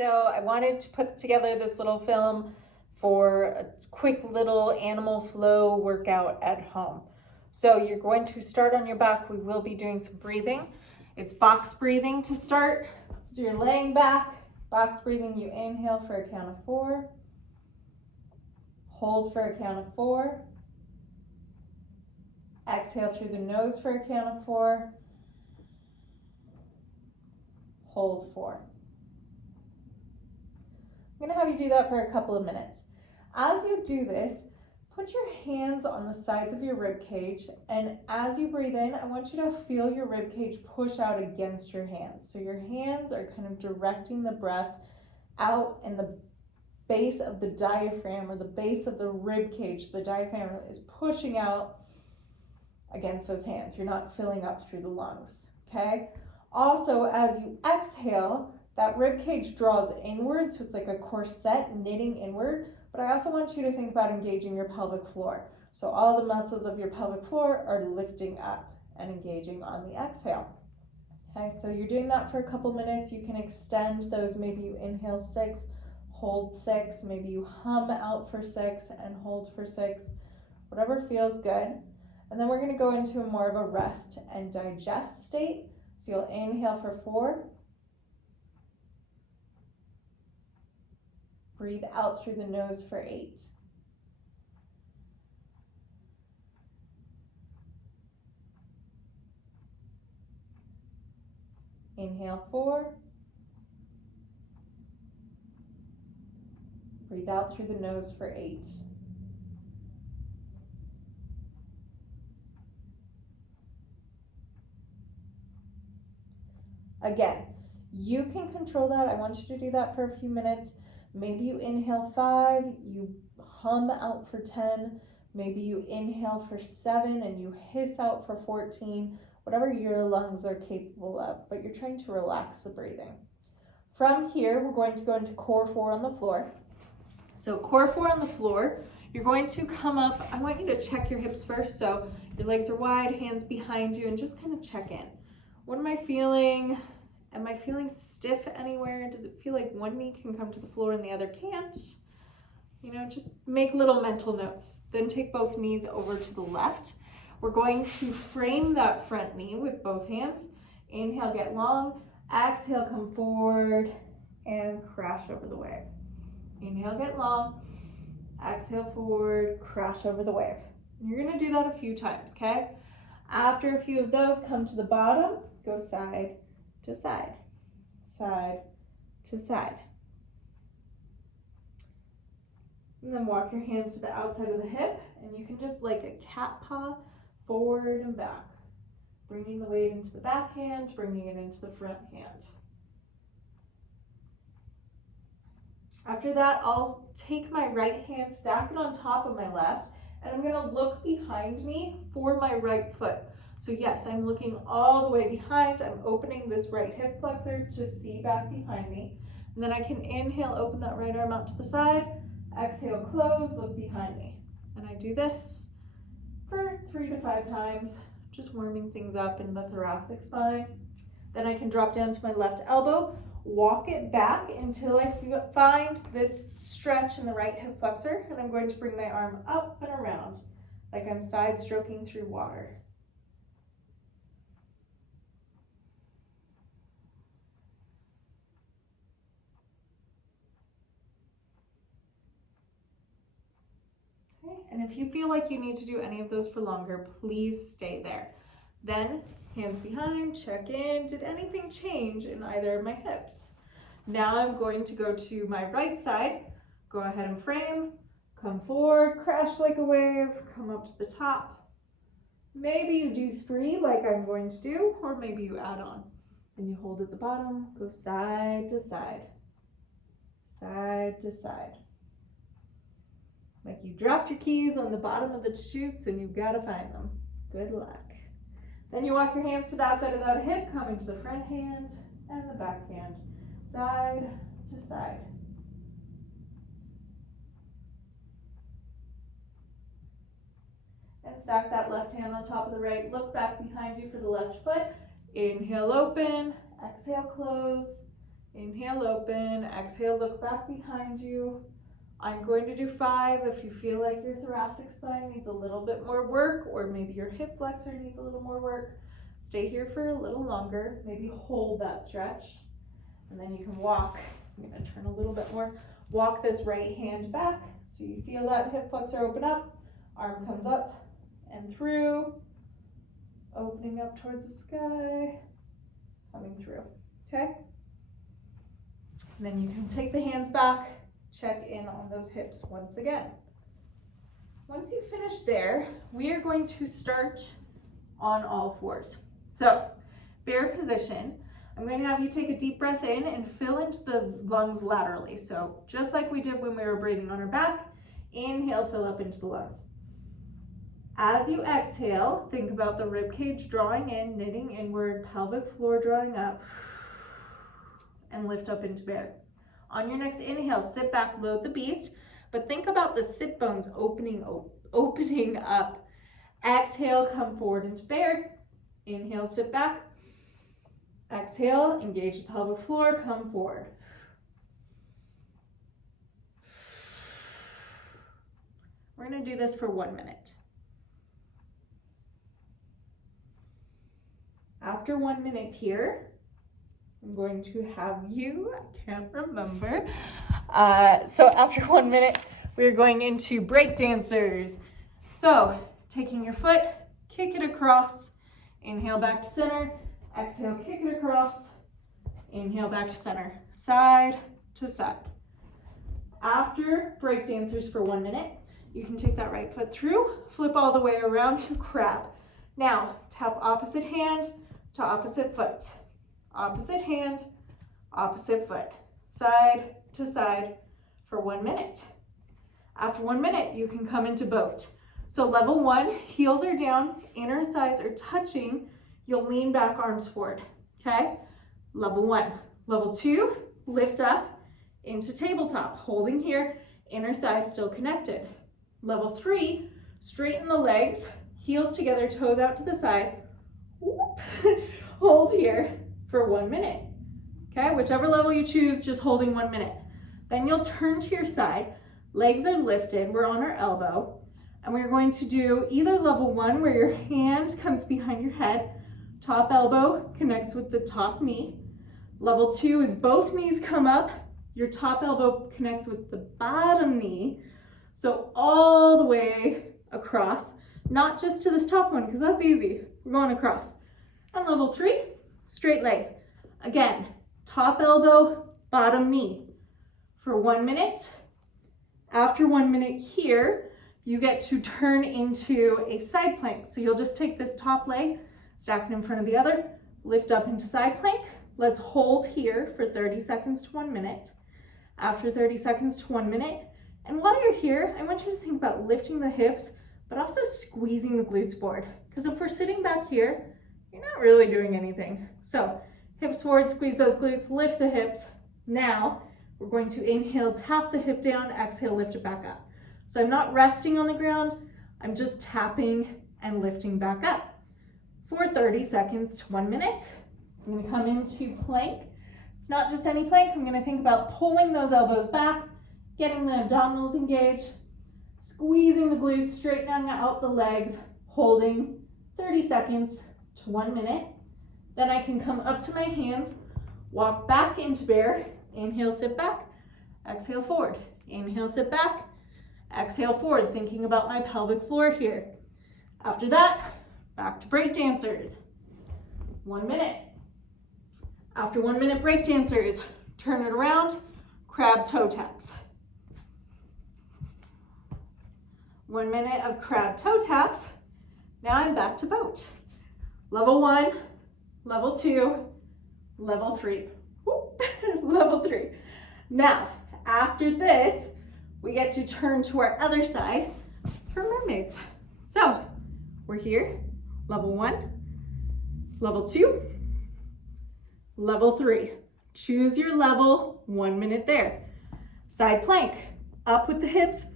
So I wanted to put together this little film for a quick little animal flow workout at home. So you're going to start on your back. We will be doing some breathing. It's box breathing to start. So you're laying back, box breathing. You inhale for a count of 4. Hold for a count of 4. Exhale through the nose for a count of 4. Hold 4. I'm going to have you do that for a couple of minutes. As you do this, put your hands on the sides of your rib cage, and as you breathe in, I want you to feel your rib cage push out against your hands. So your hands are kind of directing the breath out, and the base of the diaphragm or the base of the rib cage, the diaphragm is pushing out against those hands. You're not filling up through the lungs, okay? Also, as you exhale, that rib cage draws inward, so it's like a corset knitting inward, but I also want you to think about engaging your pelvic floor. So all the muscles of your pelvic floor are lifting up and engaging on the exhale. Okay, so you're doing that for a couple minutes. You can extend those. Maybe you inhale 6, hold 6, maybe you hum out for 6 and hold for 6, whatever feels good. And then we're going to go into more of a rest and digest state. So you'll inhale for 4. Breathe out through the nose for 8. Inhale 4. Breathe out through the nose for 8. Again, you can control that. I want you to do that for a few minutes. Maybe you inhale 5, you hum out for 10. Maybe you inhale for 7 and you hiss out for 14. Whatever your lungs are capable of, but you're trying to relax the breathing. From here, we're going to go into core 4 on the floor. So core 4 on the floor, you're going to come up. I want you to check your hips first. So your legs are wide, hands behind you, and just kind of check in. What am I feeling? Am I feeling stiff anywhere? Does it feel like one knee can come to the floor and the other can't? You know, just make little mental notes. Then take both knees over to the left. We're going to frame that front knee with both hands. Inhale, get long. Exhale, come forward and crash over the wave. Inhale, get long. Exhale, forward, crash over the wave. And you're gonna do that a few times, okay? After a few of those, come to the bottom, go side to side, side to side. And then walk your hands to the outside of the hip, and you can just like a cat paw, forward and back. Bringing the weight into the back hand, bringing it into the front hand. After that, I'll take my right hand, stack it on top of my left, and I'm gonna look behind me for my right foot. So yes, I'm looking all the way behind. I'm opening this right hip flexor to see back behind me. And then I can inhale, open that right arm out to the side, exhale, close, look behind me. And I do this for 3 to 5 times, just warming things up in the thoracic spine. Then I can drop down to my left elbow, walk it back until I find this stretch in the right hip flexor, and I'm going to bring my arm up and around like I'm side stroking through water. Okay, and if you feel like you need to do any of those for longer, please stay there. Then hands behind, check in. Did anything change in either of my hips? Now I'm going to go to my right side. Go ahead and frame, come forward, crash like a wave, come up to the top. Maybe you do 3 like I'm going to do, or maybe you add on. And you hold at the bottom, go side to side, side to side. Like you dropped your keys on the bottom of the chutes and you've got to find them. Good luck. Then you walk your hands to that side of that hip, coming to the front hand and the back hand, side to side. And stack that left hand on top of the right. Look back behind you for the left foot. Inhale, open. Exhale, close. Inhale, open. Exhale, look back behind you. I'm going to do 5. If you feel like your thoracic spine needs a little bit more work, or maybe your hip flexor needs a little more work, stay here for a little longer. Maybe hold that stretch, and then you can walk. I'm going to turn a little bit more. Walk this right hand back so you feel that hip flexor open up. Arm comes up and through, opening up towards the sky, coming through, okay? And then you can take the hands back, check in on those hips once again. Once you finish there, we are going to start on all fours. So, bear position. I'm going to have you take a deep breath in and fill into the lungs laterally. So, just like we did when we were breathing on our back, inhale, fill up into the lungs. As you exhale, think about the rib cage drawing in, knitting inward, pelvic floor drawing up, and lift up into bear. On your next inhale, sit back, load the beast, but think about the sit bones opening up. Exhale, come forward into bear. Inhale, sit back. Exhale, engage the pelvic floor, come forward. We're going to do this for 1 minute. After 1 minute here, I'm going to have you, I can't remember. So after 1 minute, we're going into break dancers. So taking your foot, kick it across, inhale back to center, exhale, kick it across, inhale back to center, side to side. After break dancers for 1 minute, you can take that right foot through, flip all the way around to crab. Now, tap opposite hand to opposite foot. Opposite hand, opposite foot, side to side for 1 minute. After 1 minute, you can come into boat. So level 1, heels are down, inner thighs are touching. You'll lean back, arms forward, okay? Level 1. Level 2, lift up into tabletop, holding here, inner thighs still connected. Level 3, straighten the legs, heels together, toes out to the side. Whoop. Hold here for 1 minute, okay? Whichever level you choose, just holding 1 minute. Then you'll turn to your side, legs are lifted, we're on our elbow, and we're going to do either level 1 where your hand comes behind your head, top elbow connects with the top knee. Level 2 is both knees come up, your top elbow connects with the bottom knee, so all the way across, not just to this top one, because that's easy, we're going across. And level 3, straight leg. Again, top elbow, bottom knee for 1 minute. After 1 minute here, you get to turn into a side plank. So you'll just take this top leg, stack it in front of the other, lift up into side plank. Let's hold here for 30 seconds to 1 minute. After 30 seconds to 1 minute, and while you're here, I want you to think about lifting the hips, but also squeezing the glutes forward. Because if we're sitting back here, you're not really doing anything. So hips forward, squeeze those glutes, lift the hips. Now we're going to inhale, tap the hip down, exhale, lift it back up. So I'm not resting on the ground, I'm just tapping and lifting back up for 30 seconds to 1 minute. I'm gonna come into plank. It's not just any plank, I'm gonna think about pulling those elbows back, getting the abdominals engaged, squeezing the glutes, straightening out the legs, holding 30 seconds to 1 minute. Then I can come up to my hands, walk back into bear, inhale, sit back, exhale, forward. Inhale, sit back, exhale, forward, thinking about my pelvic floor here. After that, back to break dancers. 1 minute. After 1 minute break dancers, turn it around, crab toe taps. 1 minute of crab toe taps. Now I'm back to boat. Level 1, level 2, level 3. Whoop. Level 3. Now, after this, we get to turn to our other side for mermaids. So, we're here, level 1, level 2, level 3. Choose your level, 1 minute there. Side plank, up with the hips,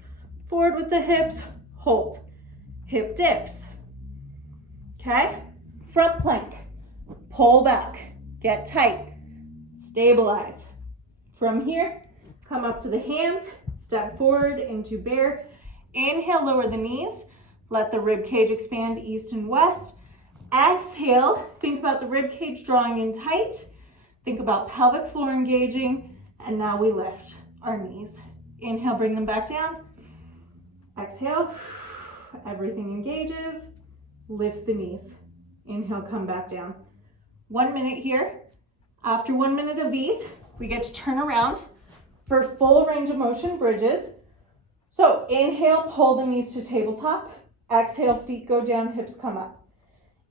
forward with the hips, hold. Hip dips. Okay? Front plank, pull back, get tight. stabilize. From here, come up to the hands, step forward into bear. Inhale, lower the knees. Let the rib cage expand east and west. Exhale, think about the rib cage drawing in tight. Think about pelvic floor engaging. And now we lift our knees. Inhale, bring them back down. Exhale, everything engages. Lift the knees. Inhale, come back down. 1 minute here. After 1 minute of these, we get to turn around for full range of motion bridges. So inhale, pull the knees to tabletop. Exhale, feet go down, hips come up.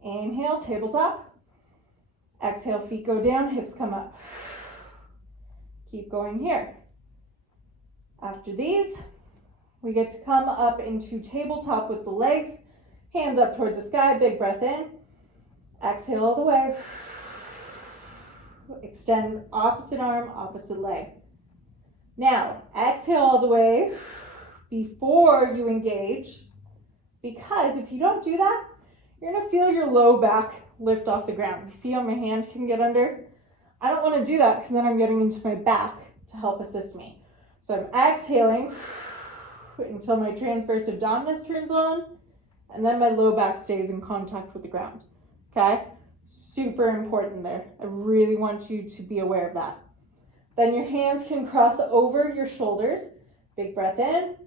Inhale, tabletop. Exhale, feet go down, hips come up. Keep going here. After these, we get to come up into tabletop with the legs. Hands up towards the sky, big breath in. Exhale all the way. Extend opposite arm, opposite leg. Now, exhale all the way before you engage, because if you don't do that, you're gonna feel your low back lift off the ground. You see how my hand can get under? I don't wanna do that because then I'm getting into my back to help assist me. So I'm exhaling until my transverse abdominis turns on, and then my low back stays in contact with the ground, okay? Super important there. I really want you to be aware of that. Then your hands can cross over your shoulders. Big breath in.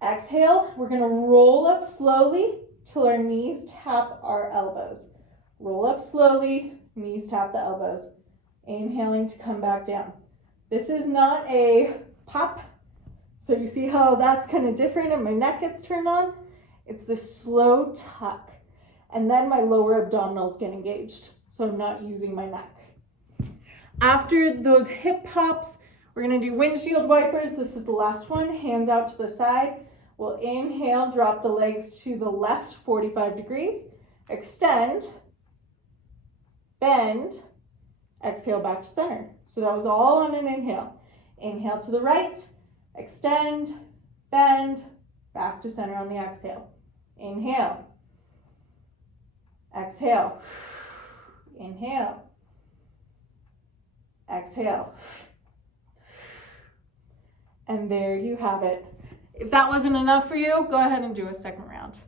Exhale. We're gonna roll up slowly till our knees tap our elbows. Roll up slowly, knees tap the elbows. Inhaling to come back down. This is not a pop. So you see how that's kind of different and my neck gets turned on? It's this slow tuck. And then my lower abdominals get engaged. So I'm not using my neck. After those hip pops, we're gonna do windshield wipers. This is the last one. Hands out to the side. We'll inhale, drop the legs to the left, 45 degrees. Extend, bend, exhale back to center. So that was all on an inhale. Inhale to the right, extend, bend, back to center on the exhale. Inhale, exhale, inhale, exhale. And there you have it. If that wasn't enough for you, go ahead and do a second round.